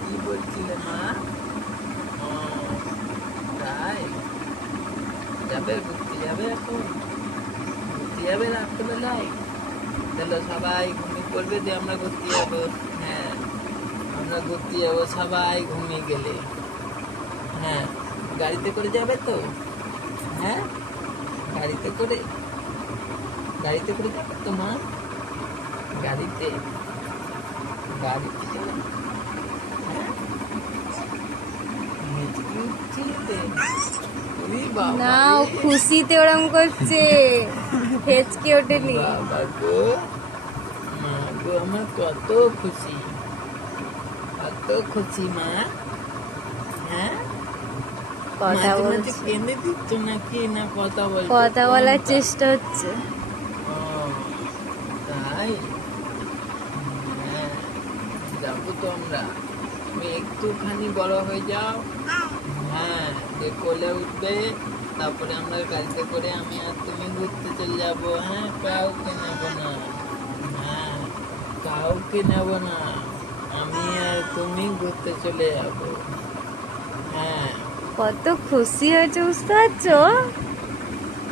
কি বলছিলে মা তাই যাবে ঘুরতে যাবে এখন ঘুরতে যাবে রাত্রেবেলায় চলো সবাই ঘুমিয়ে পড়বে দিয়ে আমরা ঘুরতে যাব হ্যাঁ আমরা ঘুরতে যাব সবাই ঘুমিয়ে গেলে হ্যাঁ গাড়িতে করে যাবে তো হ্যাঁ গাড়িতে করে গাড়িতে করে যাবে তো মা গাড়িতে। গাড়িতে না? ও খুশিতে ওরম করছে। হেঁচকে ওঠেনি। আমার কত খুশি। কত খুশি মা। হ্যাঁ? কথা বলছে। কেঁদে দিচ্ছ নাকি না কথা কথা বলার চেষ্টা হচ্ছে। তাই? যাব তো আমরা তুমি একটুখানি বড় হয়ে যাও। হ্যাঁ যে কোলে উঠবে তারপরে আমরা গাড়িতে করে আমি আর তুমি ঘুরতে চলে যাব। হ্যাঁ কাউকে নেব না। হ্যাঁ কাউকে নেব না। আমি আর তুমি ঘুরতে চলে যাব। হ্যাঁ। কত খুশি হয়েছে বুঝতে পারছ?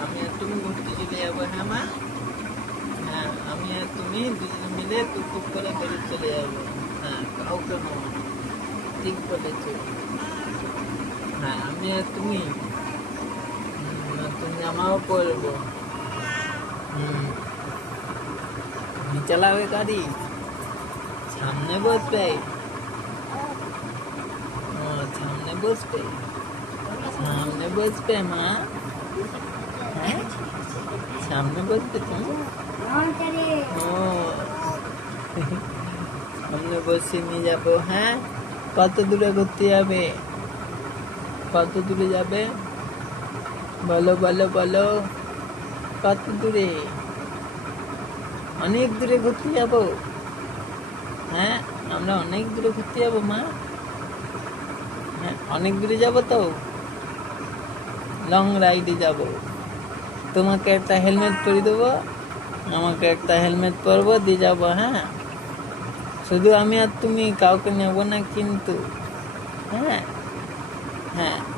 আমি আর তুমি ঘুরতে চলে যাব হ্যাঁ মা? আমি আর তুমি দুজনে মিলে টুকটুক করে বেরিয়ে চলে যাব। হ্যাঁ কাউকে নেব না। ঠিক বলেছ। হ্যাঁ আমি আর তুমি। হুম, নতুন জামাও পরবো হুম তুমি চালাবে গাড়ি? সামনে বসবে? ও সামনে বসবে? সামনে বসবে মা? হ্যাঁ? সামনে বসবে তুমি? সামনে বসে নিয়ে যাব হ্যাঁ? কত দূরে ঘুরতে যাবে? কত দূরে যাবে? বলো বলো বলো। কত দূরে? অনেক দূরে ঘুরতে যাব। হ্যাঁ আমরা অনেক দূরে ঘুরতে যাব, মা। হ্যাঁ অনেক দূরে যাব তো। লং রাইডে যাব। তোমাকে একটা হেলমেট পরিয়ে দেবো। আমাকে একটা হেলমেট পরবো, দিয়ে যাব হ্যাঁ? শুধু আমি আর তুমি কাউকে নেব না কিন্তু হ্যাঁ? হ্যাঁ।